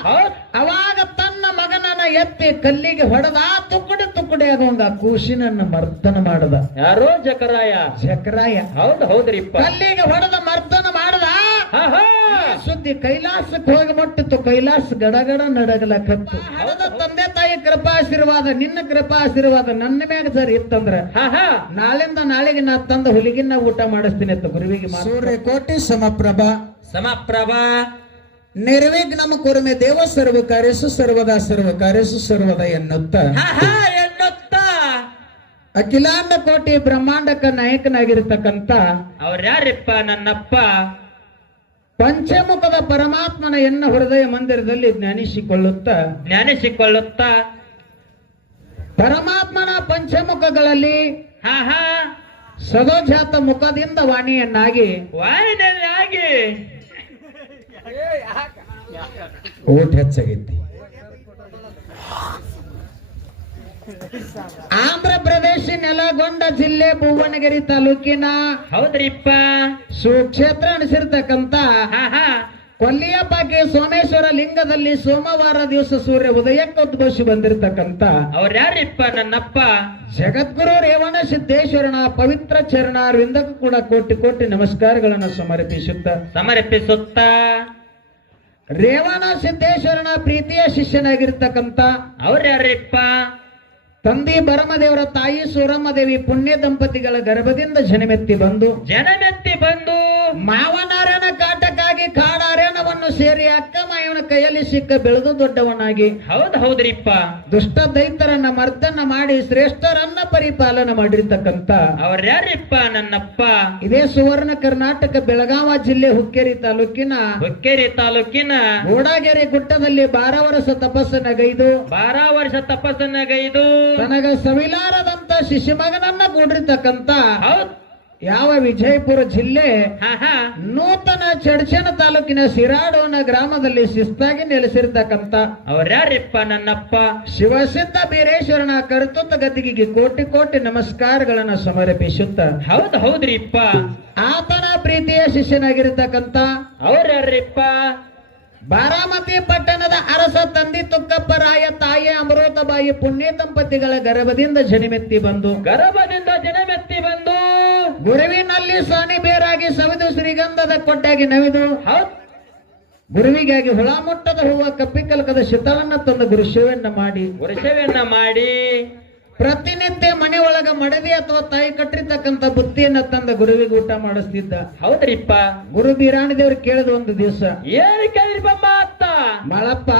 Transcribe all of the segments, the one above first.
ಹೌದ್? ಅವಾಗ ತನ್ನ ಮಗನನ್ನ ಎತ್ತಿ ಕಲ್ಲಿಗೆ ಹೊಡೆದ ತುಕ್ಕಡೆ ತುಕ್ಕಡೆ ಆಗುವಂಗ ಕೂಸಿನನ್ನ ಮರ್ದನ ಮಾಡದ. ಯಾರೋ ಜಕರಾಯ? ಜಕರಾಯ. ಹೌದು ಹೌದ್ರಿಪ್ಪ. ಕಲ್ಲಿಗೆ ಹೊಡೆದ ಮರ್ದನ ಮಾಡದ? ಸುದ್ದಿ ಕೈಲಾಸಕ್ಕೆ ಹೋಗಿ ಮುಟ್ಟಿತ್ತು. ಕೈಲಾಸ ಗಡಗಡ ನಡಗಲಕತ್ತು ಹೌದು ತಂದೆ ತಾಯಿ ಕೃಪಾ ಆಶೀರ್ವಾದ ನಿನ್ನ ಕೃಪಾಶೀರ್ವಾದ ನನ್ನ ಮ್ಯಾಗ ಸರ್ ಇತ್ತಂದ್ರ ಹಾ ಹಾ. ನಾಳಿಂದ ನಾಳೆಗೆ ನಾ ತಂದ ಹುಲಿಗಿನ ಊಟ ಮಾಡಿಸ್ತೀನಿ ಅಂತ ಗುರುವಿಗೆ ಸೂರ್ಯಕೋಟಿ ಸಮಪ್ರಭಾ. ಸಮಪ್ರಭಾ. ನಿರ್ವಿಘ್ನಮ ಕುರುಮೆ ದೇವ ಸರ್ವ ಕಾರ್ಯಸು ಸರ್ವದಾ ಸರ್ವ ಕಾರ್ಯಸು ಸರ್ವದ ಎನ್ನುತ್ತ ಎನ್ನುತ್ತ. ಅಖಿಲಾಂಡ ಕೋಟಿ ಬ್ರಹ್ಮಾಂಡಕ ನಾಯಕನಾಗಿರ್ತಕ್ಕಂತ ಅವ್ರ ಯಾರಿಪ್ಪ ನನ್ನಪ್ಪ? ಪಂಚಮುಖದ ಪರಮಾತ್ಮನ ಎನ್ನ ಹೃದಯ ಮಂದಿರದಲ್ಲಿ ಜ್ಞಾನಿಸಿಕೊಳ್ಳುತ್ತ. ಜ್ಞಾನಿಸಿಕೊಳ್ಳುತ್ತ. ಪರಮಾತ್ಮನ ಪಂಚಮುಖಗಳಲ್ಲಿ ಸದೋಜಾತ ಮುಖದಿಂದ ವಾಣಿಯನ್ನಾಗಿ ವಾಯಿನಲ್ಲಿ ಊಟ ಹೆಚ್ಚಾಗೈತಿ ಆಂಧ್ರ ಪ್ರದೇಶ ನೆಲಗೊಂಡ ಜಿಲ್ಲೆ ಭುವನಗಿರಿ ತಾಲೂಕಿನ ಹೌದ್ರಿಪ್ಪ. ಸುಕ್ಷೇತ್ರ ಅನಿಸಿರ್ತಕ್ಕಂತ ಕೊಲ್ಲಿಯಪ್ಪಾಕೆ ಸೋಮೇಶ್ವರ ಲಿಂಗದಲ್ಲಿ ಸೋಮವಾರ ದಿವಸ ಸೂರ್ಯ ಉದಯಕ್ಕೆ ಉದ್ಘೋಷಿ ಬಂದಿರತಕ್ಕಂತ ಅವ್ರ ಯಾರಿಪ್ಪ ನನ್ನಪ್ಪ? ಜಗದ್ಗುರು ರೇವಣ ಸಿದ್ದೇಶ್ವರನ ಪವಿತ್ರ ಚರಣಾರವಿಂದಕ್ಕೂ ಕೂಡ ಕೋಟಿ ಕೋಟಿ ನಮಸ್ಕಾರಗಳನ್ನು ಸಮರ್ಪಿಸುತ್ತ. ಸಮರ್ಪಿಸುತ್ತ? ರೇವಣ ಸಿದ್ದೇಶ್ವರನ ಪ್ರೀತಿಯ ಶಿಷ್ಯನಾಗಿರ್ತಕ್ಕಂಥ ಅವ್ರ ಯಾರಪ್ಪ ತಂದೆ ಭರಮದೇವರ ತಾಯಿ ಸೂರಮ್ಮ ದೇವಿ ಪುಣ್ಯ ದಂಪತಿಗಳ ಗರ್ಭದಿಂದ ಜನಮೆತ್ತಿ ಬಂದು ಜನಮೆತ್ತಿ ಬಂದು ಮಾವನಾರಾಯಣ ಕಾಟಕ್ಕಾಗಿ ಕಾಡಾರ್ಯನವನ್ನು ಸೇರಿ ಅಕ್ಕ ಮಾಯವನ ಕೈಯಲ್ಲಿ ಸಿಕ್ಕ ಬೆಳೆದು ದೊಡ್ಡವನಾಗಿ. ಹೌದ್ ಹೌದ್ರಿಪ್ಪ. ದುಷ್ಟ ದೈತ್ಯರನ್ನ ಮರ್ದನ ಮಾಡಿ ಶ್ರೇಷ್ಠರನ್ನ ಪರಿಪಾಲನೆ ಮಾಡಿರ್ತಕ್ಕಂತ. ಅವ್ರ್ಯಾರಿಪ್ಪ ನನ್ನಪ್ಪ? ಇದೇ ಸುವರ್ಣ ಕರ್ನಾಟಕ ಬೆಳಗಾವ ಜಿಲ್ಲೆ ಹುಕ್ಕೇರಿ ತಾಲೂಕಿನ. ಹುಕ್ಕೇರಿ ತಾಲೂಕಿನ. ಗೋಡಾಗೆರೆ ಗುಟ್ಟದಲ್ಲಿ ಬಾರ ವರ್ಷ ತಪಸ್ಸನ್ನಗೈದು ಬಾರ ವರ್ಷ ತಪಸ್ಸನ್ನಾಗೈದು ತನಗ ಸವಿಲಾರದಂತ ಶಿಶು ಮಗನನ್ನ ಕೂಡಿರ್ತಕ್ಕಂತ. ಹೌದ್. ಯಾವ ವಿಜಯಪುರ ಜಿಲ್ಲೆ ನೂತನ ಚಡ್ಚನ ತಾಲೂಕಿನ ಸಿರಾಡೋನ ಗ್ರಾಮದಲ್ಲಿ ಶಿಸ್ತಾಗಿ ನೆಲೆಸಿರ್ತಕ್ಕಂತ ಅವರ್ಯಾರಿಪ್ಪ ನನ್ನಪ್ಪ? ಶಿವಸಿದ್ಧ ಬೀರೇಶ್ವರನ ಕರ್ತೃತ್ವ ಗದ್ದಿಗೆ ಕೋಟಿ ಕೋಟಿ ನಮಸ್ಕಾರಗಳನ್ನ ಸಮರ್ಪಿಸುತ್ತ ಹೌದ್ ಹೌದ್ರಿಪ್ಪ. ಆತನ ಪ್ರೀತಿಯ ಶಿಷ್ಯನಾಗಿರ್ತಕ್ಕಂತ ಅವರ್ಯಾರಿಪ್ಪ? ಬಾರಾಮತಿ ಪಟ್ಟಣದ ಅರಸ ತಂದಿ ತುಕ್ಕಪ್ಪರಾಯ ತಾಯಿ ಅಮೃತಬಾಯಿ ಪುಣ್ಯ ದಂಪತಿಗಳ ಗರ್ಭದಿಂದ ಜನಮೆತ್ತಿ ಬಂದು ಗರ್ಭದಿಂದ ಜನಮೆತ್ತಿ ಬಂದು ಗುರುವಿನಲ್ಲಿ ಸ್ವಾಮಿ ಬೇರಾಗಿ ಸವಿದು ಶ್ರೀಗಂಧದ ಕೊಟ್ಟಾಗಿ ನವಿದು ಹೌದು. ಗುರುವಿಗಾಗಿ ಹುಳ ಮುಟ್ಟದ ಹೂವ ಕಪ್ಪಿಕಲ್ಕದ ಶಿತವನ್ನ ತಂದು ಗುರುಶವನ್ನ ಮಾಡಿ. ಗುರುಶವನ್ನ ಮಾಡಿ. ಪ್ರತಿನಿತ್ಯ ಮನೆ ಒಳಗ ಮಡದಿ ಅಥವಾ ತಾಯಿ ಕಟ್ಟಿರ್ತಕ್ಕಂಥ ಬುತ್ತಿಯನ್ನ ತಂದ ಗುರುವಿಗೆ ಊಟ ಮಾಡಿಸ್ತಿದ್ದ. ಹೌದ್ರಿಪ್ಪ. ಗುರು ಬೀರಾಣಿ ದೇವ್ರು ಕೇಳಿದ ಒಂದು ದಿವಸ ಏನ್ ಕೇಳಿ ಮಾತ ಮಳಪ್ಪ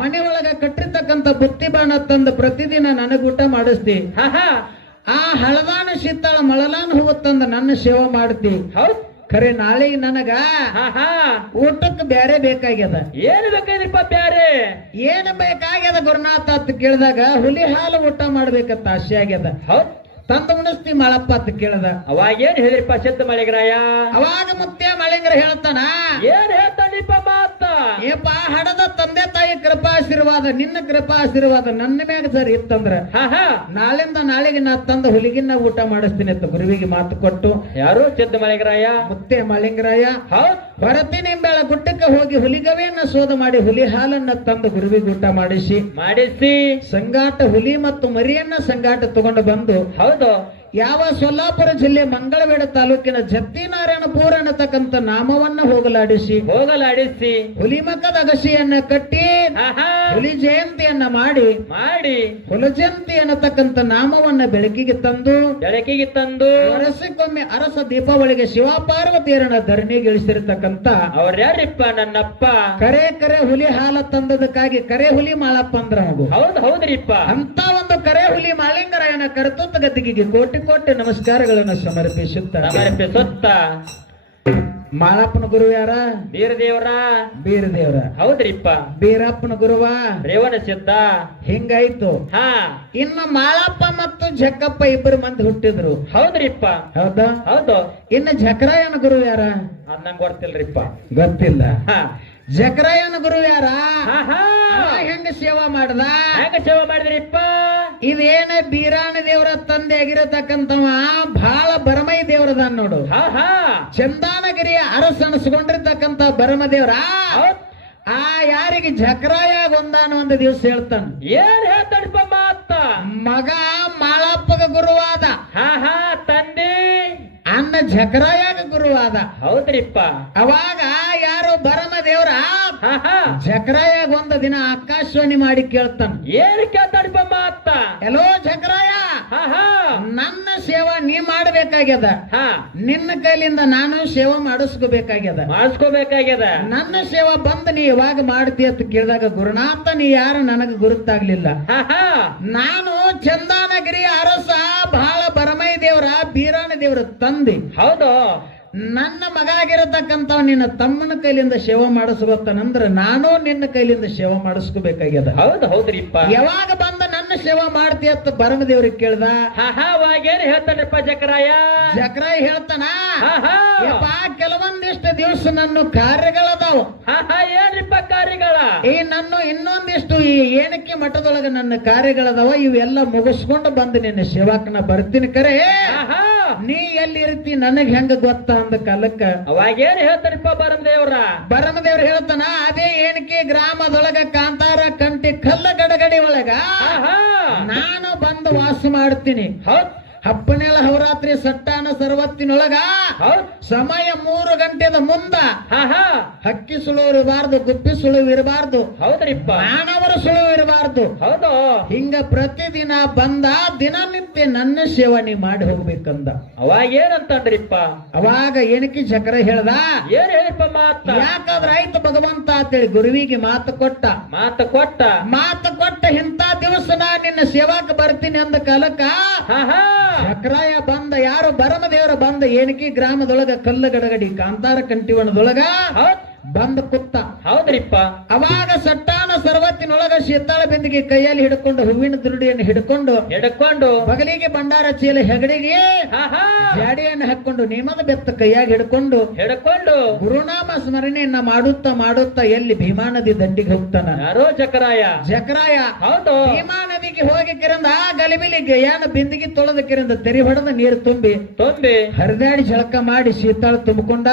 ಮನೆ ಒಳಗ ಕಟ್ಟಿರ್ತಕ್ಕಂಥ ಬುತ್ತಿ ಬಾಣ ತಂದು ಪ್ರತಿದಿನ ನನಗ ಊಟ ಮಾಡಿಸ್ತಿ ಹಾ. ಆ ಹಳದಾನ ಶಿತ್ತಾಳ ಮಳಲಾನ ಹೋಗುತ್ತಂದ ತಂದ ನನ್ನ ಸೇವೆ ಮಾಡ್ತಿ. ಹೌದ್. ಖರೆ ನಾಳೆ ನನಗ ಊಟಕ್ಕೆ ಬ್ಯಾರೆ ಬೇಕಾಗ್ಯದ. ಏನ್ ಬೇಕಾದ್ರಿಪ್ಪ ಬ್ಯಾರೆ? ಏನ್ ಬೇಕಾಗ್ಯದ ಗುರುನಾಥ ಅಂತ ಕೇಳಿದಾಗ ಹುಲಿ ಹಾಲು ಊಟ ಮಾಡ್ಬೇಕಂತ ಆಸೆ ಆಗ್ಯದ. ಹೌದ್. ತಂದ ಉಣಿಸ್ತಿ ಮಳಪ್ಪ ಅಂತ ಕೇಳದ. ಅವಾಗ ಏನ್ ಹೇಳಿಪ್ಪ ಸಿದ್ಧ ಮಳೆಗ್ರಾಯ? ಅವಾಗ ಮುತ್ತೆ ಮಳಿಂಗ್ರ ಹೇಳ್ತಾನ ಏನ್ ಹೇಳ್ತಾನಿಪ್ಪ ಮಾತ? ಏಪ ಹಡದ ತಂದೆ ತಾಯಿ ಕೃಪಾಶೀರ್ವಾದ ನಿನ್ನ ಕೃಪಾಶೀರ್ವಾದ ನನ್ನ ಮ್ಯಾಗ ಸರ್ ಇತ್ತಂದ್ರ ಹಾ ಹಾ. ನಾಳಿಂದ ನಾಳೆಗೆ ನಾ ತಂದ ಹುಲಿಗಿನ್ನ ಊಟ ಮಾಡಿಸ್ತೀನಿ ಅಂತ ಗುರುವಿಗೆ ಮಾತು ಕೊಟ್ಟು ಯಾರು? ಸಿದ್ಧ ಮಲಿಂಗರಾಯ ಮುತ್ತೆ ಮಳಿಂಗರಾಯ. ಹೌದ್. ಹೊರತಿ ನಿಂಬೆಳ ಗುಡ್ಡಕ್ಕೆ ಹೋಗಿ ಹುಲಿಗವೆಯನ್ನ ಸೋದ ಮಾಡಿ ಹುಲಿ ಹಾಲನ್ನ ತಂದು ಗುರುವಿಗೆ ಊಟ ಮಾಡಿಸಿ ಮಾಡಿಸಿ. ಸಂಗಾಟ ಹುಲಿ ಮತ್ತು ಮರಿಯನ್ನ ಸಂಗಾಟ ತಗೊಂಡು ಬಂದು ಹೌದು. ಯಾವ ಸೊಲ್ಲಾಪುರ ಜಿಲ್ಲೆ ಮಂಗಳವೇಡ ತಾಲೂಕಿನ ಜತ್ತಿನಾರಾಯಣಪುರ ಅನ್ನತಕ್ಕಂಥ ನಾಮವನ್ನ ಹೋಗಲಾಡಿಸಿ. ಹೋಗಲಾಡಿಸಿ. ಹುಲಿಮಕ್ಕದ ಅಗಸಿಯನ್ನ ಕಟ್ಟಿ ಹುಲಿ ಜಯಂತಿಯನ್ನ ಮಾಡಿ ಮಾಡಿ. ಹುಲಜಯಂತಿ ಅನ್ನತಕ್ಕಂಥ ನಾಮವನ್ನ ಬೆಳಕಿಗೆ ತಂದು ಬೆಳಕಿಗೆ ತಂದು. ಅರಸಿಗೊಮ್ಮೆ ಅರಸ ದೀಪಾವಳಿಗೆ ಶಿವಪಾರ್ವತಿಯರನ್ನ ಧರಣಿಗೆ ಇಳಿಸಿರ್ತಕ್ಕಂಥ ಅವ್ರ್ಯಾರಿಪ್ಪ ನನ್ನಪ್ಪ? ಕರೆ ಕರೆ ಹುಲಿ ಹಾಲ ತಂದದಕ್ಕಾಗಿ ಕರೆ ಹುಲಿ ಮಾಳಪ್ಪ ಅಂದ್ರ ಹೌದು ಹೌದ್ರಿಪ್ಪ. ಅಂತ ಒಂದು ಕರೆ ಹುಲಿ ಮಾಳಿಂಗರಾಯನ ಕರ್ತುತ್ತ ಗದ್ದಿಗೆ ಕೋಟಿ ಕೋಟಿ ನಮಸ್ಕಾರಗಳನ್ನು ಸಮರ್ಪಿಸುತ್ತ ಸಮರ್ಪಿಸುತ್ತ. ಮಾಳಪ್ಪನ ಗುರು ಯಾರ? ಬೀರದೇವ್ರ. ಬೀರದೇವ್ರ. ಹೌದ್ರಿಪ್ಪ. ಬೀರಪ್ಪನ ಗುರುವ? ರೇವಣ ಸಿದ್ದ ಹಿಂಗಾಯ್ತು? ಹಾ. ಇನ್ನು ಮಾಳಪ್ಪ ಮತ್ತು ಜಕ್ಕಪ್ಪ ಇಬ್ಬರು ಮಂದಿ ಹುಟ್ಟಿದ್ರು. ಹೌದ್ರಿಪ್ಪ. ಹೌದಾ? ಹೌದು. ಇನ್ನು ಜಕರಾಯನ ಗುರು ಯಾರ? ಅದ್ ನಂಗ್ ಗೊತ್ತಿಲ್ರಿಪ್ಪ. ಗೊತ್ತಿಲ್ಲ. ಹಾ. ಜಕರಾಯನ ಗುರು ಯಾರ? ಹೆಂಗ ಸೇವಾ ಮಾಡ್ದ? ಹೆಂಗ ಸೇವಾ ಮಾಡಿದ್ರಿಪ್ಪ? ಇದೇನ ಬೀರಾಣ ದೇವರ ತಂದೆ ಆಗಿರತಕ್ಕಂಥವ ಬಹಳ ಬರಮೈ ದೇವರದ ನೋಡು. ಹಾ ಹಾ. ಚಂದಾನಗಿರಿಯ ಅರಸ ಅನಿಸ್ಕೊಂಡಿರ್ತಕ್ಕಂಥ ಬರಮ ದೇವರ. ಆ ಯಾರಿಗೆ ಜಕ್ರಾಯ ಒಂದಾನ ಒಂದು ದಿವಸ ಹೇಳ್ತಾನ. ಏನ್ ಹೇಳ್ತಾನಪ್ಪ ಮಾತ? ಮಗ ಮಾಳಪ್ಪಗ ಗುರುವಾದ. ಹಾ ಹಾ ತಂದೆ. ಅನ್ನ ಜಕ್ರಾಯಾಗ ಗುರುವಾದ. ಹೌದ್ರಿಪ್ಪ. ಅವಾಗ ಯಾರು ಬರಮ ದೇವ್ರ ಹಾ ಹಾ. ಜಕರಾಯಾಗ ಒಂದು ದಿನ ಆಕಾಶವಾಣಿ ಮಾಡಿ ಕೇಳ್ತಾನ. ಏನ್ ಕೇಳ್ತಾನಪ್ಪ ಮಾತ ಎಲ್ಲೋ ಹಾ ನನ್ನ ಸೇವಾ ನೀ ಮಾಡಬೇಕಾಗ್ಯದ. ನಿನ್ನ ಕೈಲಿಂದ ನಾನು ಸೇವಾ ಮಾಡಿಸ್ಕೋಬೇಕಾಗ್ಯದ. ಮಾಡಿಸ್ಕೋಬೇಕಾಗ್ಯದ. ನನ್ನ ಸೇವಾ ಬಂದ ನೀ ಯಾವಾಗ ಮಾಡ್ತಿ ಅಂತ ಕೇಳಿದಾಗ ಗುರುನಾಥ ನೀ ಯಾರು ನನಗ ಗುರುತಾಗ್ಲಿಲ್ಲ. ನಾನು ಚಂದಾನಗಿರಿ ಅರಸ ಬಹಳ ಬರಮೈ ದೇವರ ಬೀರಾಣ ದೇವರ ತಂದೆ. ಹೌದು. ನನ್ನ ಮಗ ಆಗಿರತಕ್ಕಂಥವ್ ನಿನ್ನ ತಮ್ಮನ ಕೈಲಿಂದ ಸೇವೆ ಮಾಡಿಸ್ಕೊತಾನಂದ್ರ ನಾನು ನಿನ್ನ ಕೈಲಿಂದ ಸೇವೆ ಮಾಡಿಸ್ಕೋಬೇಕಾಗ್ಯದ. ಹೌದು ಹೌದ್ರಿಪ್ಪ. ಯಾವಾಗ ಬಂದ ನನ್ನ ಸೇವೆ ಮಾಡ್ತಿ ಅಂತ ಬರಮ ದೇವ್ರಿಗೆ ಕೇಳ್ದ? ಹಾಗೇನು ಹೇಳ್ತಾನಪ್ಪ ಜಕ್ರಾಯ? ಜಕ್ರಾಯ್ ಹೇಳ್ತಾನ? ಕೆಲವೊಂದಿಷ್ಟು ದಿವಸ ನನ್ನ ಕಾರ್ಯಗಳದಾವ. ಏನ್ರಿಪ್ಪ ಕಾರ್ಯಗಳ? ಈ ನನ್ನ ಇನ್ನೊಂದಿಷ್ಟು ಈ ಏನಕ್ಕೆ ಮಠದೊಳಗ ನನ್ನ ಕಾರ್ಯಗಳದಾವ. ಇವೆಲ್ಲ ಮುಗಿಸ್ಕೊಂಡು ಬಂದು ನಿನ್ನ ಸೇವಾಕನ ಬರ್ತೀನಿ ಕರೆ. ನೀ ಎಲ್ಲಿ ಇರ್ತಿ ನನಗ್ ಹೆಂಗ ಗೊತ್ತ ಅಂದ ಕಾಲಕ್ಕ? ಅವಾಗೇನ್ ಹೇಳ್ತಾರಪ್ಪ ಬರಮದೇವ್ರ? ಬರಮದೇವ್ರ ಹೇಳ್ತಾನ ಅದೇ ಏನಕ್ಕೆ ಗ್ರಾಮದೊಳಗ ಕಾಂತಾರ ಕಂಟಿ ಕಲ್ಲ ಗಡಗಡಿ ಒಳಗ ನಾನು ಬಂದು ವಾಸ ಮಾಡ್ತೀನಿ. ಹೌದ್ ಹಬ್ಬನೆಲ್ಲ ಹವರಾತ್ರಿ ಸಟ್ಟಾನ ಸರ್ವತ್ತಿನೊಳಗ ಸಮಯ ಮೂರು ಗಂಟೆದ ಮುಂದ ಹಾ ಹಾ ಹಕ್ಕಿ ಸುಳು ಇರಬಾರ್ದು ಗುಬ್ಬಿ ಸುಳು ಇರಬಾರ್ದು ಹೌದ್ರಿಪ್ಪ. ಮಾನವರ ಸುಳು ಇರಬಾರ್ದು ಹೌದು. ಹಿಂಗ ಪ್ರತಿದಿನ ಬಂದ ದಿನನಿತ್ಯ ನನ್ನ ಸೇವನೆ ಮಾಡಿ ಹೋಗ್ಬೇಕಂದ. ಅವಾಗ ಏನಂತಂದ್ರಿಪ್ಪ? ಅವಾಗ ಏನಕ್ಕೆ ಚಕ್ರ ಹೇಳ್ದ? ಏನ್ ಹೇಳಿಪ್ಪ ಮಾತ? ಯಾಕಂದ್ರೆ ಆಯ್ತು ಭಗವಂತ ಅಂತೇಳಿ ಗುರುವಿಗೆ ಮಾತು ಕೊಟ್ಟ. ಮಾತು ಕೊಟ್ಟ. ಮಾತು ಕೊಟ್ಟ ಇಂತ ದಿವಸ ನಾ ನಿನ್ನ ಸೇವಾಕ ಬರ್ತೀನಿ ಅಂದ ಕಾಲಕ್ಕ ಹಾ ಚಕ್ರಾಯ ಬಂದ ಯಾರು ಬರಮ ದೇವರ ಬಂದ ಏನಕ್ಕೆ ಗ್ರಾಮದೊಳಗ ಕಲ್ಲು ಗಡಗಡಿ ಕಾಂತಾರ ಕಂಟಿವಣದೊಳಗ ಬಂದ ಕುತ್ತ. ಹೌದ್ರಿಪ್ಪ. ಅವಾಗ ಸಟ್ಟಾನ ಸರ್ವತ್ತಿನೊಳಗ ಶೀತಾಳ ಬಿಂದಿಗೆ ಕೈಯಲ್ಲಿ ಹಿಡ್ಕೊಂಡು ಹೂವಿನ ದುರುಡಿಯನ್ನು ಹಿಡ್ಕೊಂಡು ಹಿಡ್ಕೊಂಡು ಬಗಲಿಗೆ ಭಂಡಾರ ಚೀಲ ಹೆಗಡಿಗೆ ಜಾಡಿಯನ್ನು ಹಾಕೊಂಡು ನೇಮದ ಬೆತ್ತ ಕೈಯಾಗಿ ಹಿಡ್ಕೊಂಡು ಹಿಡ್ಕೊಂಡು ಗುರುನಾಮ ಸ್ಮರಣೆಯನ್ನ ಮಾಡುತ್ತಾ ಮಾಡುತ್ತಾ ಎಲ್ಲಿ ಭೀಮಾ ನದಿ ದಂಡಿಗೆ ಹೋಗ್ತಾನ? ಯಾರೋ ಜಕರಾಯ. ಜಕರಾಯ. ಹೌದು. ಭೀಮಾ ನದಿಗೆ ಹೋಗಿ ಕಿರಂದ ಆ ಗಲಿಬಿಲಿಗೆ ಯಾನ ಬಿಂದಿಗೆ ತೊಳೆದ ಕಿರಂದ ತೆರಿ ಹೊಡೆದ ನೀರು ತುಂಬಿ ತುಂಬಿ ಹರಿದಾಡಿ ಜಳಕ ಮಾಡಿ ಶೀತಾಳ ತುಂಬಿಕೊಂಡ.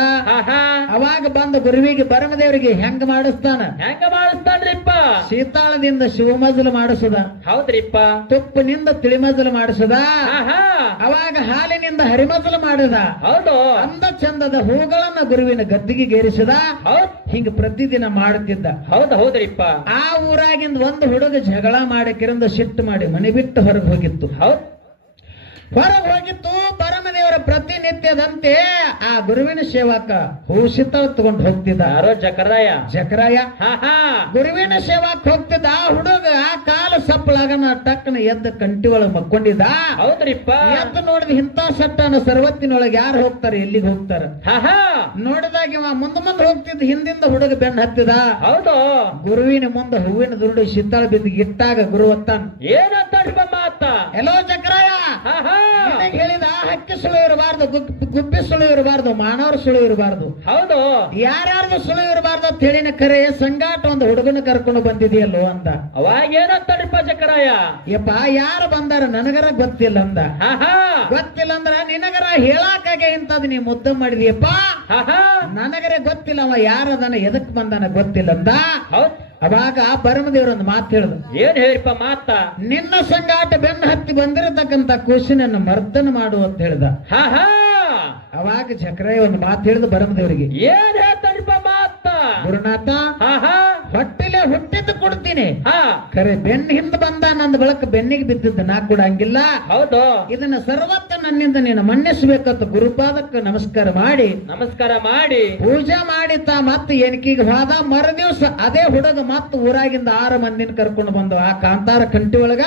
ಅವಾಗ ಬಂದ ಗುರುವಿಗೆ ಬರಮದೇವರಿಗೆ ಹೆಂಗ ಮಾಡಿಸ್ತಾನ? ಹೆಂಗ ಮಾಡಿಸ್ತಾನ್ರಿಪ್ಪ? ಶೀತಾಳದಿಂದ ಶಿವಮಜಲು ಮಾಡಿಸದ. ಹೌದ್ರಿಪ್ಪ. ತುಪ್ಪನಿಂದ ತಿಳಿಮಜಲು ಮಾಡಿಸದ. ಅವಾಗ ಹಾಲಿನಿಂದ ಹರಿಮಜಲು ಮಾಡಿದ. ಹೌದು. ಅಂದ ಚಂದದ ಹೂಗಳನ್ನ ಗುರುವಿನ ಗದ್ದಿಗೆ ಗೇರಿಸದ. ಹೌದ್. ಹಿಂಗ ಪ್ರತಿದಿನ ಮಾಡುತ್ತಿದ್ದ ಹೌದ್ ಹೌದ್ರಿಪ್ಪ. ಆ ಊರಾಗಿಂದ ಒಂದು ಹುಡುಗ ಜಗಳ ಮಾಡಿ ಕಿರಂದ ಸಿಟ್ಟು ಮಾಡಿ ಮನೆ ಬಿಟ್ಟು ಹೊರಗೆ ಹೋಗಿತ್ತು. ಹೌದ್. ಹೊರಗೆ ಹೋಗಿತ್ತು ಬರಮದೇವರ ಪ್ರತಿನಿತ್ಯದಂತೆ ಆ ಗುರುವಿನ ಸೇವಕ ಹೂಸಿತ ತಗೊಂಡು ಹೋಗ್ತಿದ್ದ. ಯಾರೋ ಜಕರಾಯ? ಜಕರಾಯ. ಗುರುವಿನ ಸೇವಾಕ್ ಹೋಗ್ತಿದ್ದ. ಆ ಹುಡುಗ ಆ ಕಾಲ ಸಪ್ಪಳಾಗನ ಟಕ್ಕನ ಎದ್ದ ಕಂಟಿ ಒಳಗೆ ಮಕ್ಕೊಂಡಿದ್ದ. ಹೌದ್ರಿಪ್ಪ. ಎದ್ದು ನೋಡಿದ ಇಂತ ಸಟ್ಟನ ಸರ್ವತ್ತಿನೊಳಗೆ ಯಾರು ಹೋಗ್ತಾರೆ ಎಲ್ಲಿಗೆ ಹೋಗ್ತಾರ? ನೋಡಿದಾಗ ಇವ ಮುಂದ ಮುಂದೆ ಹೋಗ್ತಿದ್ದ ಹಿಂದಿಂದ ಹುಡುಗ ಬೆನ್ನ ಹತ್ತಿದ. ಹೌದು. ಗುರುವಿನ ಮುಂದೆ ಹೂವಿನ ದುರುಡು ಶೀತಳ ಬಿದ್ದ ಇಟ್ಟಾಗ ಗುರು ಅತ್ತಾನ ಏನ ಹೆಲೋ ಎಲ್ಲೋ ಚಕ್ರಾಯ ಹಕ್ಕಿ ಸುಳು ಇರಬಾರ್ದು ಗುಬ್ಬಿ ಸುಳು ಇರಬಾರ್ದು ಮಾನವರ ಸುಳು ಇರಬಾರ್ದು ಹೌದು. ಯಾರ್ಯಾರ್ದು ಸುಳು ಇರಬಾರ್ದು ಅಂತ ಹೇಳಿನ ಕರೆ ಸಂಗಾಟ ಒಂದು ಹುಡುಗನ ಕರ್ಕೊಂಡು ಬಂದಿದೆಯಲ್ಲೋ ಅಂದ ಅವಾಗ ಏನಂತಾಡ್ರಿಪ್ಪ ಚಕ್ರಾಯ ಯಪ್ಪ ಯಾರು ಬಂದಾರ ನನಗರ ಗೊತ್ತಿಲ್ಲ ಅಂದ ಗೊತ್ತಿಲ್ಲ ಅಂದ್ರ ನಿನಗರ ಹೇಳಾಕಾಗೆ ಇಂತದ್ ನೀ ಮುದ್ದ ಮಾಡಿದ್ಯಪ್ಪ? ನನಗರೆ ಗೊತ್ತಿಲ್ಲ ಅವ ಯಾರದನ ಎದಕ್ ಬಂದನ ಗೊತ್ತಿಲ್ಲ ಅಂದ ಹೌದ್. ಅವಾಗ ಪರಮದೇವರು ಒಂದು ಮಾತು ಹೇಳ್ದ ಏನ್ ಹೇಳಿಪ್ಪ ಮಾತ? ನಿನ್ನ ಸಂಗಾಟ ಬೆನ್ನ ಹತ್ತಿ ಬಂದಿರತಕ್ಕಂತ ಖುಷಿನನ್ನು ಮರ್ದನ ಮಾಡು ಅಂತ ಹೇಳ್ದ. ಹಾ ಹಾ. ಅವಾಗ ಚಕ್ರಾಯ ಒಂದು ಮಾತು ಹೇಳ್ದು ಬರಮದೇವರಿಗೆ ಏನ್ ಹೇಳ್ತಾಡ್ರಿಪ್ಪ ಮಾತ? ಗುರುನಾಥ ಹಾ ಹಾ. ಹೊಟ್ಟಿಲೆ ಕೊಡ್ತೀನಿ. ಹಾ. ಖರೆ ಬೆನ್ನ ಹಿಂದ ಬಂದ ನನ್ನ ಬೆಳಕ ಬೆನ್ನಿಗೆ ಬಿದ್ದಿದ್ದ ನಾ ಕೂಡ ಹಂಗಿಲ್ಲ. ಹೌದು. ಇದನ್ನ ಸರ್ವತ್ತ ನನ್ನಿಂದ ನೀನು ಮನ್ನಿಸ್ಬೇಕಂತ ಗುರುಪಾದಕ್ಕೆ ನಮಸ್ಕಾರ ಮಾಡಿ. ನಮಸ್ಕಾರ ಮಾಡಿ. ಪೂಜೆ ಮಾಡಿ ತಾ ಮತ್ತೆ ಎನಕಿಗೆ ಹೋದ ಮರು ದಿವಸ ಅದೇ ಹುಡುಗ ಮತ್ತ ಊರಾಗಿಂದ ಆರು ಮಂದಿನ ಕರ್ಕೊಂಡು ಬಂದು ಆ ಕಾಂತಾರ ಕಂಟಿ ಒಳಗ.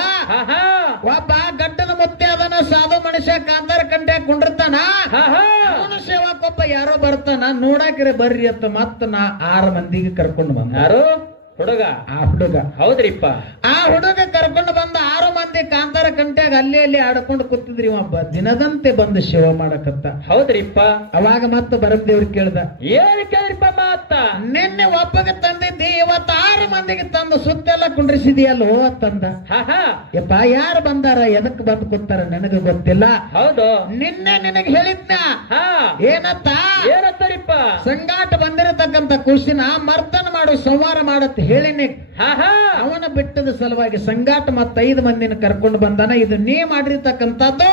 ಒಬ್ಬ ಗಡ್ಡದ ಮುತ್ತೆ ಅದನ ಸಾಧು ಮನುಷ್ಯ ಕಾಂತಾರ ಕಂಟೆ ಕುಂಡಿರ್ತಾನ. ಸೇವಾಕೊಬ್ಬ ಯಾರೋ ಬರ್ತಾನ ನೋಡಾಕಿರ ಬರ್ರಿ ಅಂತ ಮತ್ತ ನಾ ಆರು ಮಂದಿಗೆ ಕರ್ಕೊಂಡು ಬಂದ. ಯಾರು? ಹುಡುಗ? ಆ ಹುಡುಗ. ಹೌದ್ರಿಪ್ಪ. ಆ ಹುಡುಗ ಕರ್ಕೊಂಡು ಬಂದ ಆರು ಮಂದಿ ಕಾಂತಾರ ಕಂಟ್ಯಾಗ ಅಲ್ಲಿ ಅಲ್ಲಿ ಆಡ್ಕೊಂಡು ಕೂತಿದ್ರಿ ಒಬ್ಬ ದಿನದಂತೆ ಬಂದು ಶಿವ ಮಾಡಕತ್ತ. ಹೌದ್ರಿಪ್ಪ. ಅವಾಗ ಮತ್ತೆ ಬರದೇವ್ರು ಕೇಳ್ದ. ಏನ್ ಕೇಳ್ರಿಪ್ಪ ಮಾತ? ನಿನ್ನೆ ಒಬ್ಬಗೆ ತಂದಿದ್ದಿ ಇವತ್ತು ಆರು ಮಂದಿಗೆ ತಂದು ಸುತ್ತೆಲ್ಲ ಕುಂಡ್ರಿಸಿದಿಯಲ್ಲೋ ತಂದ. ಹಾ ಹಾ. ಯಪ್ಪ ಯಾರು ಬಂದಾರ ಎದಕ್ ಬಂದು ಕೂತಾರ ನನಗ ಗೊತ್ತಿಲ್ಲ. ಹೌದು. ನಿನ್ನೆ ನಿನಗೆ ಹೇಳಿದ್ನ. ಏನತ್ತ? ಏನತ್ತರಿಪ್ಪ ಸಂಗಾಟ ಬಂದಿರತಕ್ಕಂತ ಖುಷಿನ ಮರ್ತನ ಮಾಡು ಸಂವಾರ ಮಾಡತ್ ಹೇಳಿನಿ. ಅವನ ಬಿಟ್ಟದ ಸಲುವಾಗಿ ಸಂಗಾಟ ಮತ್ತ ಐದು ಮಂದಿನ ಕರ್ಕೊಂಡು ಬಂದಾನ. ಇದು ನೀ ಮಾಡಿರ್ತಕ್ಕಂಥದ್ದು.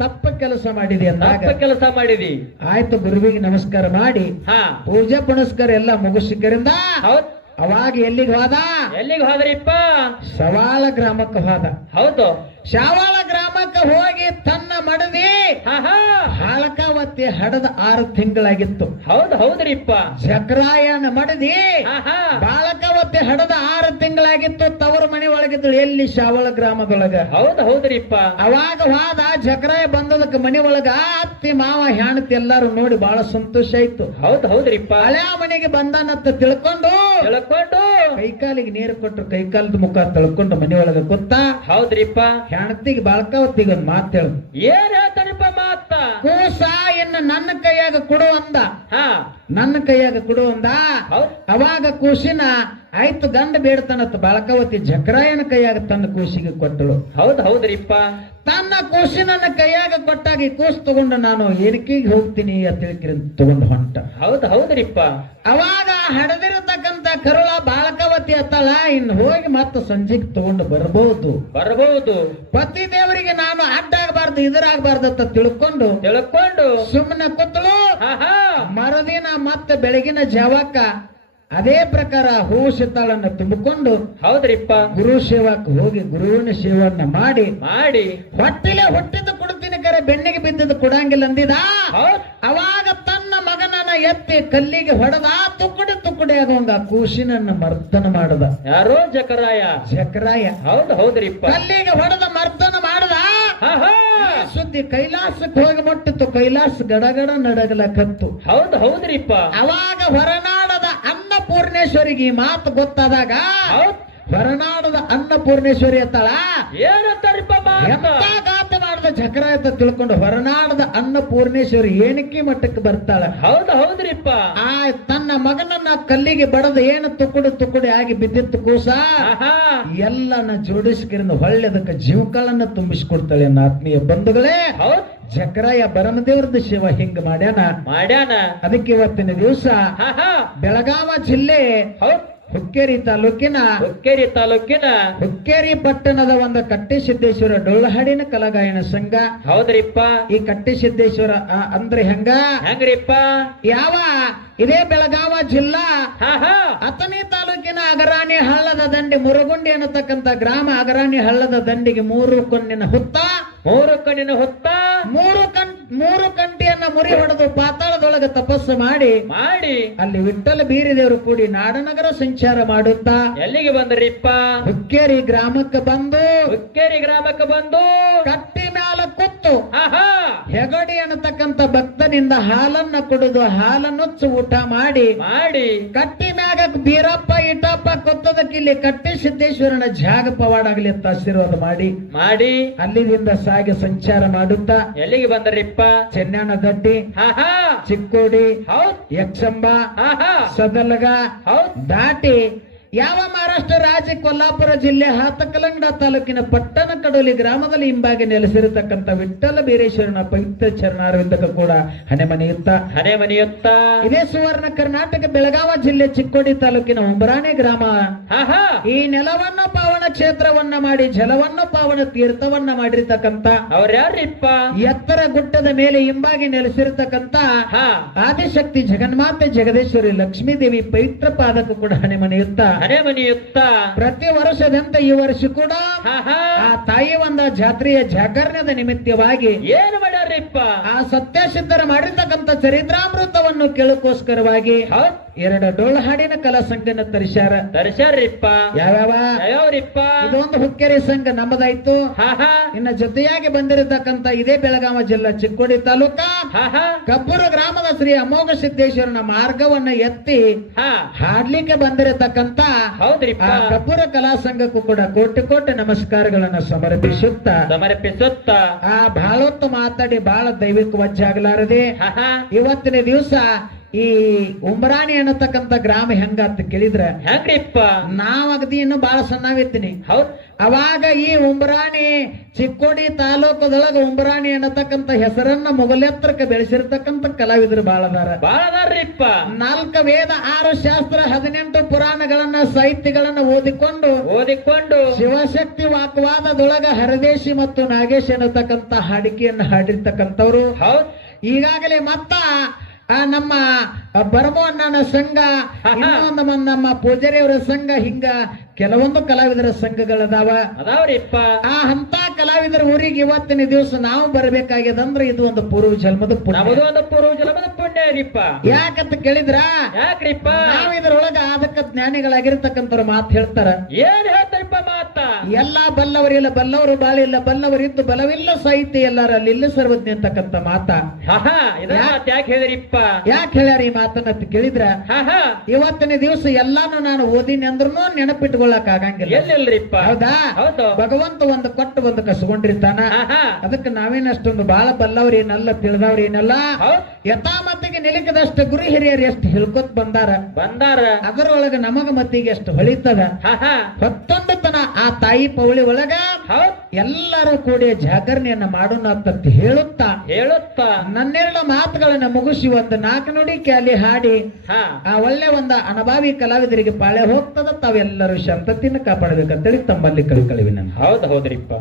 ತಪ್ಪ ಕೆಲಸ ಮಾಡಿದಿ ಅಂದಾಗ ಕೆಲಸ ಮಾಡಿದಿ. ಆಯ್ತು ಗುರುವಿಗೆ ನಮಸ್ಕಾರ ಮಾಡಿ ಹಾ. ಪೂಜೆ ಪುನಸ್ಕಾರ ಎಲ್ಲ ಮುಗಿಸಿಕರಿಂದ ಹೌದ್. ಅವಾಗ ಎಲ್ಲಿಗೆ ಹೋದ? ಎಲ್ಲಿಗೆ ಹೋದ್ರಿಪ್ಪ? ಸವಾಳ ಗ್ರಾಮಕ್ಕೆ ಹೋದ. ಹೌದು. ಶಾವಾಳ ಗ್ರಾಮಕ್ಕೆ ಹೋಗಿ ತನ್ನ ಮಡದಿ ಹಾಳಕಾವತಿ ಹಡದ ಆರು ತಿಂಗಳಾಗಿತ್ತು. ಹೌದು ಹೌದ್ರಿಪ್ಪ. ಚಕ್ರಾಯನ ಮಡದಿ ಬಾಳಕಾವತಿ ಹಡದ ಆರು ತಿಂಗಳಾಗಿತ್ತು ತವರು ಮನೆ ಒಳಗಿದ್ರು ಎಲ್ಲಿ ಶಾವಳ ಗ್ರಾಮದೊಳಗ? ಹೌದು ಹೌದ್ರಿಪ್ಪ. ಅವಾಗ ಹೋದ ಚಕ್ರಾಯ ಬಂದದಕ್ಕೆ ಮನೆ ಒಳಗ ಅತ್ತಿ ಮಾವ ಹೆಣತಿ ಎಲ್ಲಾರು ನೋಡಿ ಬಹಳ ಸಂತೋಷ ಆಯ್ತು. ಹೌದು ಹೌದ್ರಿಪ್ಪ. ಹಳೆ ಮನೆಗೆ ಬಂದಾನಂತ ತಿಳ್ಕೊಂಡು ತಿಳ್ಕೊಂಡು ಕೈಕಾಲಿಗೆ ನೀರು ಕೊಟ್ಟು ಕೈಕಾಲದ ಮುಖ ತಳ್ಕೊಂಡು ಮನೆ ಒಳಗ ಕೂತ ಹೌದ್ರಿಪ್ಪ. ಹೆಣ್ತಿಗೆ ಹೊತ್ತಿಗೆ ಒಂದ್ ಮಾತು ಹೇಳು. ಏನ್ ಹೇಳ್ತಾರಿಪ್ಪ ಮಾತ? ಕೂಸ ಎನ್ನ ನನ್ನ ಕೈಯಾಗ ಕೊಡು ಅಂದ. ಹಾ. ನನ್ನ ಕೈಯಾಗ ಕೊಡು ಅಂದ. ಹೌದ್. ಅವಾಗ ಕೂಸಿನ ಆಯ್ತು ಗಂಡ ಬೇಡ್ತಾನತ್ತ ಬಾಳಕಾವತಿ ಜಕ್ರಾಯನ ಕೈಯಾಗ ತನ್ನ ಕೂಸಿಗೆ ಕೊಟ್ಟಳು. ಹೌದ್ ಹೌದ್ರಿಪ್ಪ. ತನ್ನ ಕೂಸಿನ ಕೈಯಾಗ ಕೊಟ್ಟಾಗ ಈ ಕೂಸು ತಗೊಂಡು ನಾನು ಏನಕ್ಕಿಗೆ ಹೋಗ್ತೀನಿ ಅಂತ ಹೇಳಿ ತಗೊಂಡು ಹೊಂಟ. ಹೌದ್ ಹೌದ್ರಿಪ್ಪ. ಅವಾಗ ಹಡದಿರತಕ್ಕಂತ ಕರುಳ ಬಾಳಕವತಿ ಅತ್ತಳ ಇನ್ನು ಹೋಗಿ ಮತ್ತ ಸಂಜೆಗ್ ತಗೊಂಡು ಬರಬಹುದು ಬರಬಹುದು ಪತಿ ದೇವರಿಗೆ ನಾನು ಅಡ್ಡಾಗಬಾರ್ದು ಇದರಾಗಬಾರ್ದು ಅಂತ ತಿಳ್ಕೊಂಡು ತಿಳ್ಕೊಂಡು. ಸುಮ್ಮನೆ ಕೂತಳು. ಮರದಿನ ಮತ್ತೆ ಬೆಳಗಿನ ಜಾವಕ್ಕ ಅದೇ ಪ್ರಕಾರ ಹೂ ಶಿತಾಳನ್ನ ತುಂಬಿಕೊಂಡು ಹೌದ್ರಿಪ್ಪ. ಗುರು ಸೇವಕ್ ಹೋಗಿ ಗುರುವಿನ ಸೇವನ್ನ ಮಾಡಿ ಮಾಡಿ. ಹೊಟ್ಟಿಲೆ ಹುಟ್ಟಿದ ಕೊಡ್ತೀನಿ ಕರೆ ಬೆಣ್ಣೆಗೆ ಬಿದ್ದದ್ದು ಕೊಡಂಗಿಲ್ಲ ಅಂದಿದ? ಅವಾಗ ತನ್ನ ಮಗನನ್ನ ಎತ್ತಿ ಕಲ್ಲಿಗೆ ಹೊಡೆದ ತುಕ್ಕಡೆ ತುಕ್ಕಡೆ ಆಗುವಂಗ ಆ ಕೂಸಿನನ್ನ ಮರ್ದನ ಮಾಡದ. ಯಾರೋ ಜಕರಾಯ? ಜಕರಾಯ. ಹೌದು ಹೌದ್ರಿಪ್ಪ. ಕಲ್ಲಿಗೆ ಹೊಡೆದ ಮರ್ದನ ಮಾಡದ? ಸುದ್ದಿ ಕೈಲಾಸಕ್ಕೆ ಹೋಗಿ ಮುಟ್ಟಿತ್ತು ಕೈಲಾಸ ಗಡಗಡ ನಡಗಲಕತ್ತು ಹೌದು ಹೌದ್ರಿಪ್ಪ. ಅವಾಗ ಹೊರನಾಡದ ಅನ್ನಪೂರ್ಣೇಶ್ವರಿಗೆ ಈ ಮಾತು ಗೊತ್ತಾದಾಗ ಹೊರನಾಡದ ಅನ್ನಪೂರ್ಣೇಶ್ವರಿ ಅತ್ತಳ ಏನಂತಾರಿಪ್ಪ ಚಕ್ರ ಅಂತ ತಿಳ್ಕೊಂಡು ಹೊರನಾಡದ ಅನ್ನಪೂರ್ಣೇಶ್ವರಿ ಏನಕ್ಕೆ ಮಟ್ಟಕ್ಕೆ ಬರ್ತಾಳ? ಹೌದು ಹೌದ್ರಿಪ್ಪ. ಆ ತನ್ನ ಮಗನನ್ನ ಕಲ್ಲಿಗೆ ಬಡದ ಏನು ತುಕುಡು ತುಕುಡಿ ಆಗಿ ಬಿದ್ದಿತ್ತು ಕೂಸ? ಎಲ್ಲನ ಜೋಡಿಸ್ಕಿರಿಂದ ಹೊಳ್ಳೆದಕ್ಕೆ ಜೀವಕಾಲನ್ನ ತುಂಬಿಸಿಕೊಡ್ತಾಳೆ ನನ್ನ ಆತ್ಮೀಯ ಬಂಧುಗಳೇ. ಹೌದ್. ಚಕ್ರಾಯ ಬರಮದೇವ್ರದ ಶಿವ ಹಿಂಗ ಮಾಡ್ಯಾನ? ಮಾಡ್ಯಾನ. ಅದಕ್ಕೆ ಇವತ್ತಿನ ದಿವಸ ಬೆಳಗಾವ ಜಿಲ್ಲೆ ಹೌದ್. ಹುಕ್ಕೇರಿ ತಾಲೂಕಿನ ಹುಕ್ಕೇರಿ ತಾಲೂಕಿನ ಹುಕ್ಕೇರಿ ಪಟ್ಟಣದ ಒಂದು ಕಟ್ಟಿ ಸಿದ್ದೇಶ್ವರ ಡೊಳ್ಳಹಾಡಿನ ಕಲಗಾಯನ ಸಂಘ. ಹೌದ್ರಿಪ್ಪ. ಈ ಕಟ್ಟಿ ಸಿದ್ದೇಶ್ವರ ಅಂದ್ರೆ ಹೆಂಗ? ಹೆಂಗ್ರಿಪ್ಪ? ಯಾವ? ಇದೇ ಬೆಳಗಾವ ಜಿಲ್ಲಾ. ಹಾ ಹಾ. ಅಥಣಿ ತಾಲೂಕಿನ ಅಗರಾಣಿ ಹಳ್ಳದ ದಂಡಿ ಮುರುಗುಂಡಿ ಅನ್ನತಕ್ಕಂತ ಗ್ರಾಮ ಅಗರಾಣಿ ಹಳ್ಳದ ದಂಡಿಗೆ ಮೂರು ಕಣ್ಣಿನ ಹುತ್ತ. ಮೂರು ಕಣ್ಣಿನ ಹುತ್ತ. ಮೂರು ಕಂ ಮೂರು ಕಂಟಿಯನ್ನ ಮುರಿ ಹೊಡೆದು ಪಾತಾಳದೊಳಗೆ ತಪಸ್ಸು ಮಾಡಿ ಮಾಡಿ. ಅಲ್ಲಿ ವಿಠಲ ಬೀರಿದೇವರು ಕೂಡಿ ನಾಡನಗರ ಸಂಚಾರ ಮಾಡುತ್ತಾ ಎಲ್ಲಿಗೆ ಬಂದ್ರಿಪ್ಪ? ಹುಕ್ಕೇರಿ ಗ್ರಾಮಕ್ಕೆ ಬಂದು ಹುಕ್ಕೇರಿ ಗ್ರಾಮಕ್ಕೆ ಬಂದು ಕಟ್ಟಿ ಮ್ಯಾಲ ಕೂತು ಹೆಗಡಿ ಅನ್ನತಕ್ಕಂತ ಭಕ್ತನಿಂದ ಹಾಲನ್ನ ಕುಡಿದು ಹಾಲನ್ನುಚ್ಚು ಊಟ ಮಾಡಿ. ಮಾಡಿ. ಕಟ್ಟಿ ಮ್ಯಾಗ ಬೀರಪ್ಪ ಇಟಪ್ಪ ಕೊತ್ತದಕ್ಕೆ ಇಲ್ಲಿ ಕಟ್ಟಿ ಸಿದ್ದೇಶ್ವರನ ಜಾಗ ಪವಾಡಾಗಲಿ ಅಂತ ಆಶೀರ್ವಾದ ಮಾಡಿ. ಮಾಡಿ. ಅಲ್ಲಿಂದ ಸಾಗಿ ಸಂಚಾರ ಮಾಡುತ್ತಾ. ಎಲ್ಲಿಗೆ ಬಂದರಿಪ್ಪ? ಚೆನ್ನಣ್ಣ ಹಾ ಚಿಕ್ಕೋಡಿ ಹೌದ್. ಯಕ್ಷಂಬ ಸದಲಗ ಹೌದ್. ದಾಟಿ ಯಾವ ಮಹಾರಾಷ್ಟ್ರ ರಾಜ್ಯ ಕೊಲ್ಲಾಪುರ ಜಿಲ್ಲೆ ಹಾತಕಲಂಗಡ ತಾಲೂಕಿನ ಪಟ್ಟಣ ಕಡೋಲಿ ಗ್ರಾಮದಲ್ಲಿ ಹಿಂಬಾಗಿ ನೆಲೆಸಿರತಕ್ಕಂತ ವಿಠಲ ಬೀರೇಶ್ವರನ ಪವಿತ್ರ ಚರಣಾರ್ವಿಂದಕ ಕೂಡ ಹಣೆ ಮನೆಯುತ್ತ ಹಣೆ ಮನೆಯುತ್ತ ಇದೇ ಸುವರ್ಣ ಕರ್ನಾಟಕ ಬೆಳಗಾವ ಜಿಲ್ಲೆ ಚಿಕ್ಕೋಡಿ ತಾಲೂಕಿನ ಉಂಬರಾಣೆ ಗ್ರಾಮ. ಈ ನೆಲವನ್ನ ಪಾವನ ಕ್ಷೇತ್ರವನ್ನ ಮಾಡಿ ಜಲವನ್ನ ಪಾವನ ತೀರ್ಥವನ್ನ ಮಾಡಿರ್ತಕ್ಕಂತ ಅವ್ರ್ಯಾರಿಪ್ಪ? ಎತ್ತರ ಗುಡ್ಡದ ಮೇಲೆ ಹಿಂಬಾಗಿ ನೆಲೆಸಿರತಕ್ಕಂತ ಆದಿಶಕ್ತಿ ಜಗನ್ಮಾತೆ ಜಗದೇಶ್ವರಿ ಲಕ್ಷ್ಮೀ ದೇವಿ ಪವಿತ್ರ ಪಾದಕ ಕೂಡ ಹಣೆ ಮನೆಯುತ್ತ ಹನೆ ಮನೆಯುತ್ತ ಪ್ರತಿ ವರ್ಷದಂತೆ ಈ ವರ್ಷ ಕೂಡ ಆ ತಾಯಿ ಒಂದ ಜಾತ್ರೆಯ ಜಾಗರಣದ ನಿಮಿತ್ತವಾಗಿ ಏನ್ ಮಾಡ್ಯಾರಿಪ್ಪ ಆ ಸತ್ಯಸಿದ್ಧರ ಮಾಡಿರ್ತಕ್ಕಂಥ ಚರಿತ್ರಾಮೃತವನ್ನು ಕೇಳಕ್ಕೋಸ್ಕರವಾಗಿ ಹೌದ್. ಎರಡು ಡೊಳ್ಳು ಹಾಡಿನ ಕಲಾ ಸಂಘನ ತರಿಸ್ಯಾರ. ತರ್ಸ್ಯಾರಿಪ್ಪ ಯಾವ್ಯಾವ? ಯಾವ್ಯಾವ್ರಿಪ್ಪ? ಇದೊಂದು ಹುಕ್ಕೇರಿ ಸಂಘ ನಮ್ಮದಾಯ್ತು. ಇನ್ನ ಜೊತೆಯಾಗಿ ಬಂದಿರತಕ್ಕಂತ ಇದೇ ಬೆಳಗಾವ ಜಿಲ್ಲಾ ಚಿಕ್ಕೋಡಿ ತಾಲೂಕ ಕಬ್ಬೂರು ಗ್ರಾಮದ ಶ್ರೀ ಅಮೋಘ ಸಿದ್ದೇಶ್ವರನ ಮಾರ್ಗವನ್ನ ಎತ್ತಿ ಹಾ. ಹಾಡ್ಲಿಕ್ಕೆ ಬಂದಿರತಕ್ಕಂತ ಹೌದ್ರಿಪ್ಪ. ಕಬ್ಬೂರ ಕಲಾ ಸಂಘಕ್ಕೂ ಕೂಡ ಕೋಟಿ ಕೋಟಿ ನಮಸ್ಕಾರಗಳನ್ನ ಸಮರ್ಪಿಸುತ್ತಾ ಸಮರ್ಪಿಸುತ್ತ. ಆ ಬಾಳೊತ್ತು ಮಾತಾಡಿ ಬಹಳ ದೈವಿಕ ವಜ್ಜಾಗಲಾರದೆ ಇವತ್ತಿನ ದಿವಸ ಈ ಉಂಬರಾಣಿ ಅನ್ನತಕ್ಕಂತ ಗ್ರಾಮ ಹೆಂಗ ಅಂತ ಕೇಳಿದ್ರ ಹೆಂಗ್ರಿಪ್ಪ ನಾವ್ ಅಗದಿ ಇನ್ನು ಬಹಳ ಸಣ್ಣವಿದ್ದೀನಿ ಹೌದ್. ಅವಾಗ ಈ ಉಂಬರಾಣಿ ಚಿಕ್ಕೋಡಿ ತಾಲೂಕದೊಳಗ ಉಂಬರಾಣಿ ಅನ್ನತಕ್ಕಂತ ಹೆಸರನ್ನ ಮೊಗಲೆತ್ತರಕ್ಕೆ ಬೆಳೆಸಿರ್ತಕ್ಕಂತ ಕಲಾವಿದರು ಬಹಳ ಅದಾರ. ನಾಲ್ಕ ಅದಾರ್ರಿಪ್ಪ. ನಾಲ್ಕು ವೇದ ಆರು ಶಾಸ್ತ್ರ ಹದಿನೆಂಟು ಪುರಾಣಗಳನ್ನ ಸಾಹಿತ್ಯಗಳನ್ನ ಓದಿಕೊಂಡು ಓದಿಕೊಂಡು ಶಿವಶಕ್ತಿ ವಾಕ್ವಾದದೊಳಗ ಹರದೇಶಿ ಮತ್ತು ನಾಗೇಶ್ ಅನ್ನತಕ್ಕಂತ ಹಾಡಿಕೆಯನ್ನು ಹಾಡಿರ್ತಕ್ಕಂಥವ್ರು. ಹೌದ್. ಈಗಾಗಲೇ ಮತ್ತ ನಮ್ಮ ಬರಮೋ ಅಣ್ಣನ ಸಂಘ ಇನ್ನೊಂದು ನಮ್ಮ ಪೂಜಾರಿಯವರ ಸಂಘ ಹಿಂಗ ಕೆಲವೊಂದು ಕಲಾವಿದರ ಸಂಘಗಳದಾವ. ಅದಾವ್ರಿಪ್ಪ. ಆ ಅಂತ ಕಲಾವಿದರ ಊರಿಗೆ ಇವತ್ತಿನ ದಿವಸ ನಾವು ಬರಬೇಕಾಗ್ಯದಂದ್ರೆ ಇದು ಒಂದು ಪೂರ್ವ ಜನ್ಮದ ಪುಣ್ಯ. ಒಂದು ಪೂರ್ವ ಜನ್ಮದ ಪುಣ್ಯ ರೀಪ್ಪ. ಯಾಕಂತ ಕೇಳಿದ್ರ? ಯಾಕ್ರಿಪ್ಪ? ನಾವು ಇದರೊಳಗ ಅದಕ್ಕ ಜ್ಞಾನಿಗಳಾಗಿರ್ತಕ್ಕಂಥವ್ರು ಮಾತು ಹೇಳ್ತಾರ. ಏನ್ ಹೇಳ್ತಾರಿಪ್ಪ ಮಾತ? ಎಲ್ಲಾ ಬಲ್ಲವರಿಲ್ಲ ಬಲ್ಲವರು ಬಾಳಿಲ್ಲ ಬಲ್ಲವರಿದ್ದು ಬಲವಿಲ್ಲ ಸಾಹಿತ್ಯ ಎಲ್ಲರ ಅಲ್ಲಿಲ್ಲ ಸರ್ವಜ್ಞ ಅಂತಕ್ಕಂಥ ಮಾತ. ಯಾಕೆ ಹೇಳಿರಿಪ್ಪ ಯಾಕೆ ಹೇಳ್ಯಾರ ಈ ಮಾತನ್ನ ಕೇಳಿದ್ರ? ಇವತ್ತಿನ ದಿವಸ ಎಲ್ಲಾನು ನಾನು ಓದಿನಿ ಅಂದ್ರೂ ನೆನಪಿಟ್ಕೊಳ್ಳಕ್ ಆಗಂಗಿಲ್ಲ. ಹೌದಾ? ಭಗವಂತ ಒಂದು ಕೊಟ್ಟು ಒಂದು ಕಸ್ಕೊಂಡಿರ್ತಾನ ಅದಕ್ಕೆ ನಾವೇನಷ್ಟೊಂದು ಬಾಳ ಬಲ್ಲವ್ರೇನಲ್ಲ ತಿಳಿದವ್ರೇನಲ್ಲ ಏನಲ್ಲ. ಯಥಾಮತಿಗೆ ನಿಲುಕದಷ್ಟು ಗುರು ಹಿರಿಯರು ಎಷ್ಟು ಹಿಳ್ಕೊತ್ ಬಂದಾರ. ಬಂದಾರ. ಅದರೊಳಗೆ ನಮಗ ಮತ್ತಿಗೆ ಎಷ್ಟು ಹೊಳಿತದ. ಹತ್ತೊಂದು ತನ ಆ ತಾಯಿ ಪೌಳಿ ಒಳಗ ಎಲ್ಲರೂ ಕೂಡಿ ಜಾಗರಣೆಯನ್ನ ಮಾಡೋಣ ಅಂತ ಹೇಳುತ್ತ. ಹೇಳುತ್ತ. ನನ್ನೆರಡು ಮಾತುಗಳನ್ನ ಮುಗಿಸಿ ಒಂದು ನಾಲ್ಕು ನುಡಿ ಕ್ಯಾಲಿ ಹಾಡಿ. ಆ ಒಳ್ಳೆ ಒಂದು ಅನಭಾವಿ ಕಲಾವಿದರಿಗೆ ಪಾಳೆ ಹೋಗ್ತದ ತಾವೆಲ್ಲರೂ ಶಾಂತತೆಯನ್ನು ಕಾಪಾಡಬೇಕಂತೇಳಿ ತಮ್ಮಲ್ಲಿ ಕಳ್ಕಳಿವಿ ನಾನು ಹೌದು ಹೌದ್ರಿಪ್ಪ.